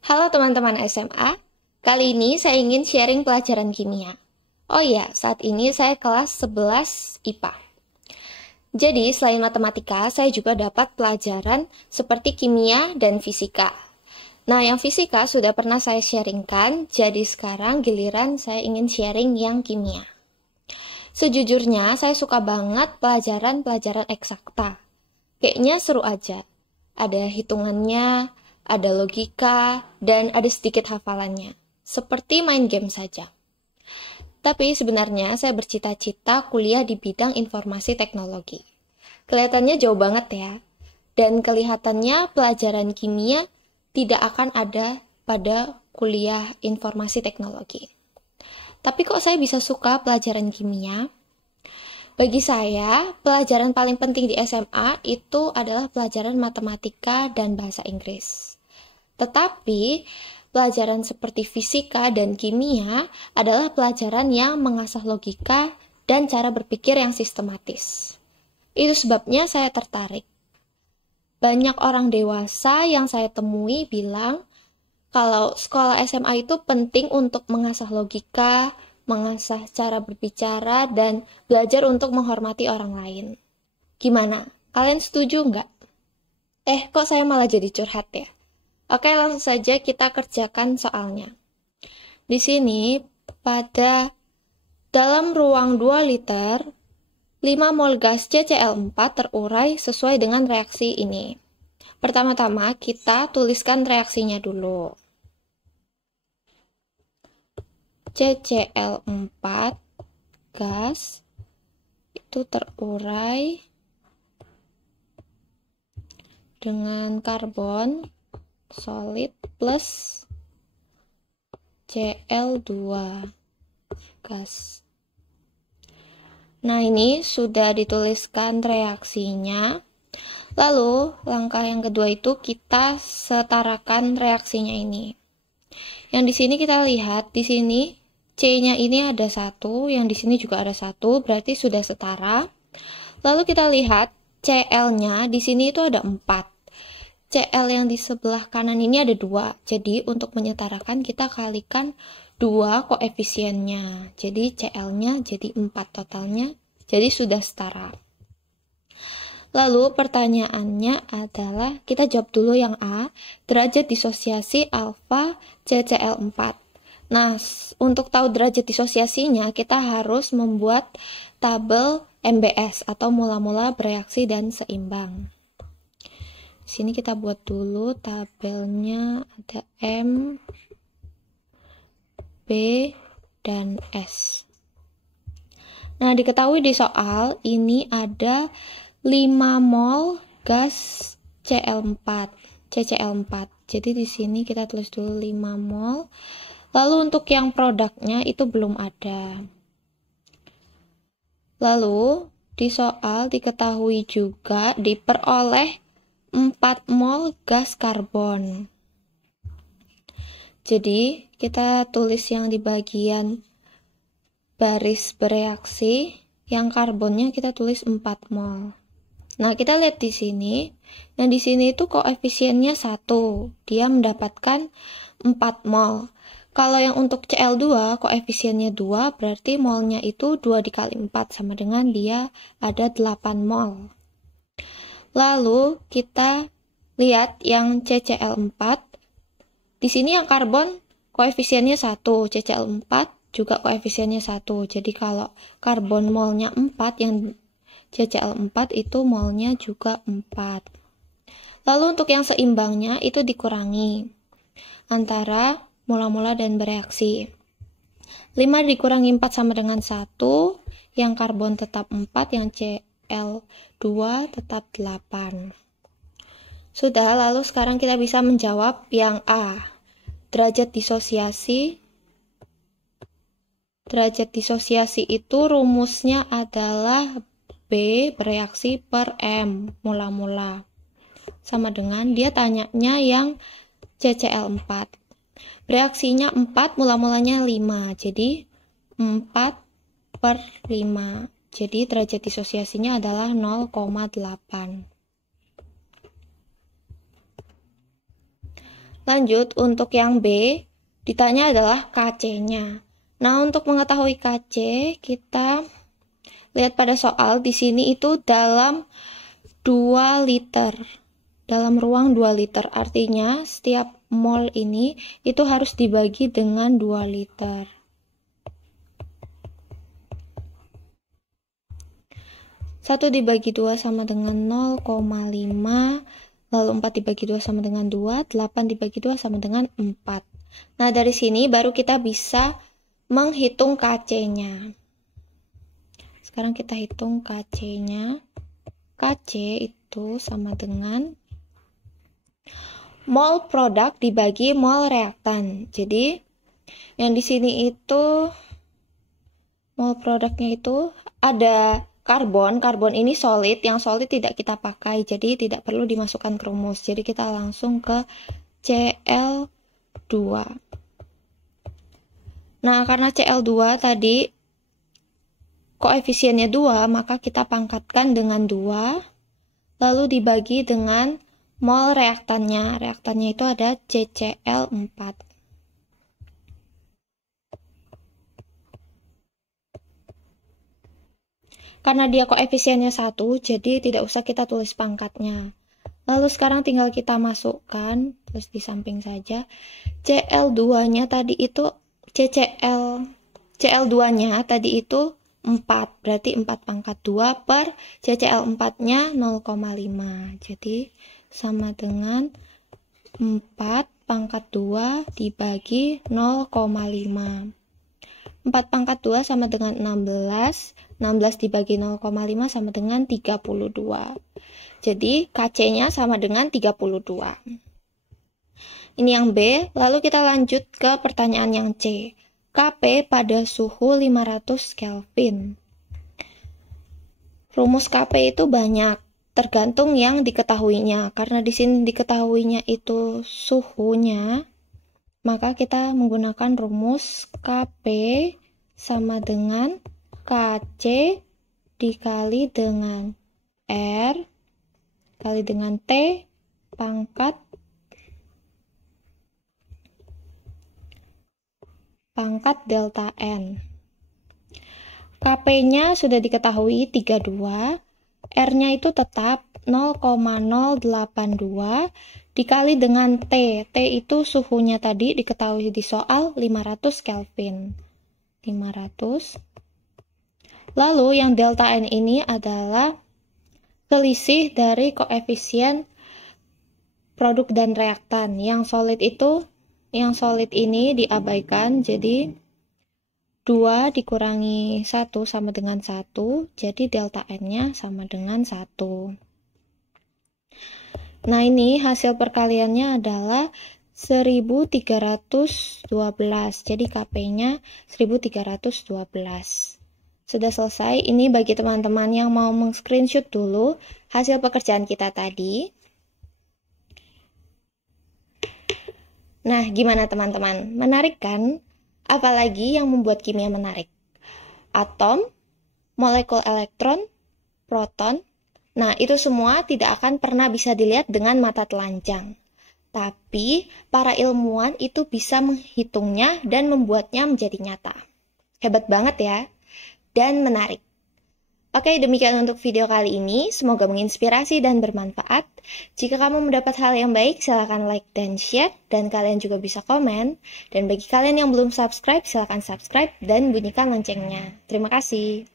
Halo teman-teman SMA, kali ini saya ingin sharing pelajaran kimia. Oh iya, saat ini saya kelas 11 IPA. Jadi, selain matematika, saya juga dapat pelajaran seperti kimia dan fisika. Nah, yang fisika sudah pernah saya sharingkan, jadi sekarang giliran saya ingin sharing yang kimia. Sejujurnya, saya suka banget pelajaran-pelajaran eksakta. Kayaknya seru aja. Ada hitungannya, ada logika, dan ada sedikit hafalannya. Seperti main game saja. Tapi sebenarnya saya bercita-cita kuliah di bidang informasi teknologi. Kelihatannya jauh banget ya. Dan kelihatannya pelajaran kimia tidak akan ada pada kuliah informasi teknologi. Tapi kok saya bisa suka pelajaran kimia? Bagi saya, pelajaran paling penting di SMA itu adalah pelajaran matematika dan bahasa Inggris. Tetapi, pelajaran seperti fisika dan kimia adalah pelajaran yang mengasah logika dan cara berpikir yang sistematis. Itu sebabnya saya tertarik. Banyak orang dewasa yang saya temui bilang kalau sekolah SMA itu penting untuk mengasah logika, mengasah cara berbicara, dan belajar untuk menghormati orang lain. Gimana? Kalian setuju nggak? Kok saya malah jadi curhat ya? Oke, langsung saja kita kerjakan soalnya. Di sini, dalam ruang 2 liter, 5 mol gas CCl4 terurai sesuai dengan reaksi ini. Pertama-tama, kita tuliskan reaksinya dulu. CCl4 gas itu terurai dengan karbon solid plus Cl2 gas. Nah, ini sudah dituliskan reaksinya. Lalu, langkah yang kedua itu kita setarakan reaksinya ini. Yang di sini kita lihat, di sini C-nya ini ada 1, yang di sini juga ada 1, berarti sudah setara. Lalu kita lihat Cl-nya di sini itu ada 4. Cl yang di sebelah kanan ini ada 2. Jadi untuk menyetarakan kita kalikan 2 koefisiennya. Jadi Cl-nya jadi 4 totalnya. Jadi sudah setara. Lalu pertanyaannya adalah kita jawab dulu yang A, derajat disosiasi alfa CCl4. Nah, untuk tahu derajat disosiasinya kita harus membuat tabel MBS atau mula-mula bereaksi dan seimbang. Sini kita buat dulu tabelnya, ada M, B, dan S. Nah, diketahui di soal ini ada 5 mol gas CCl4. Jadi di sini kita tulis dulu 5 mol. Lalu untuk yang produknya itu belum ada. Lalu di soal diketahui juga diperoleh 4 mol gas karbon. Jadi, kita tulis yang di bagian baris bereaksi, yang karbonnya kita tulis 4 mol. Nah, kita lihat di sini, yang di sini itu koefisiennya 1, dia mendapatkan 4 mol. Kalau yang untuk Cl2, koefisiennya 2, berarti molnya itu 2 dikali 4, sama dengan dia ada 8 mol. Lalu kita lihat yang CCl4. Di sini yang karbon koefisiennya 1, CCl4 juga koefisiennya 1. Jadi kalau karbon molnya 4, yang CCl4 itu molnya juga 4. Lalu untuk yang seimbangnya itu dikurangi antara mula-mula dan bereaksi. 5 dikurangi 4 sama dengan 1, yang karbon tetap 4, yang Cl2 tetap 8. Sudah, lalu sekarang kita bisa menjawab yang A. Derajat disosiasi itu rumusnya adalah B bereaksi per M mula-mula. Sama dengan dia tanyanya yang CCl4. Bereaksinya 4, mula-mulanya 5. Jadi 4 per 5. Jadi derajat disosiasinya adalah 0,8. Lanjut, untuk yang B, ditanya adalah KC-nya. Nah, untuk mengetahui KC, kita lihat pada soal di sini itu dalam 2 liter. Dalam ruang 2 liter. Artinya, setiap mol ini itu harus dibagi dengan 2 liter. 1 dibagi 2 sama dengan 0,5, lalu 4 dibagi 2 sama dengan 2, 8 dibagi 2 sama dengan 4. Nah, dari sini baru kita bisa menghitung KC-nya. Sekarang kita hitung KC-nya. KC itu sama dengan mol produk dibagi mol reaktan. Jadi, yang di sini itu mol produknya itu ada karbon. Karbon ini solid, yang solid tidak kita pakai, jadi tidak perlu dimasukkan ke rumus. Jadi kita langsung ke Cl2. Nah, karena Cl2 tadi koefisiennya 2, maka kita pangkatkan dengan 2, lalu dibagi dengan mol reaktannya. Reaktannya itu ada CCl4. Karena dia koefisiennya 1, jadi tidak usah kita tulis pangkatnya. Lalu sekarang tinggal kita masukkan, terus di samping saja. Cl2-nya tadi itu, Cl2-nya tadi itu 4, berarti 4 pangkat 2 per CCl4-nya 0,5. Jadi sama dengan 4 pangkat 2 dibagi 0,5. 4 pangkat 2 sama dengan 16. 16 dibagi 0,5 sama dengan 32. Jadi KC-nya sama dengan 32. Ini yang B, lalu kita lanjut ke pertanyaan yang C. Kp pada suhu 500 Kelvin. Rumus Kp itu banyak, tergantung yang diketahuinya. Karena di sini diketahuinya itu suhunya, maka kita menggunakan rumus Kp sama dengan Kc dikali dengan R kali dengan T pangkat delta N. Kp-nya sudah diketahui 32, R-nya itu tetap 0,082 dikali dengan T. T itu suhunya tadi diketahui di soal 500 Kelvin. 500. Lalu yang delta N ini adalah selisih dari koefisien produk dan reaktan. Yang solid ini diabaikan, jadi 2 dikurangi 1 sama dengan 1, jadi delta N-nya sama dengan 1. Nah, ini hasil perkaliannya adalah 1312, jadi Kp-nya 1312. Sudah selesai, ini bagi teman-teman yang mau meng-screenshot dulu hasil pekerjaan kita tadi. Nah, gimana teman-teman? Menarik kan? Apalagi yang membuat kimia menarik? Atom, molekul elektron, proton. Nah, itu semua tidak akan pernah bisa dilihat dengan mata telanjang. Tapi, para ilmuwan itu bisa menghitungnya dan membuatnya menjadi nyata. Hebat banget ya, dan menarik. Oke, demikian untuk video kali ini. Semoga menginspirasi dan bermanfaat. Jika kamu mendapat hal yang baik, silakan like dan share. Dan kalian juga bisa komen. Dan bagi kalian yang belum subscribe, silakan subscribe dan bunyikan loncengnya. Terima kasih.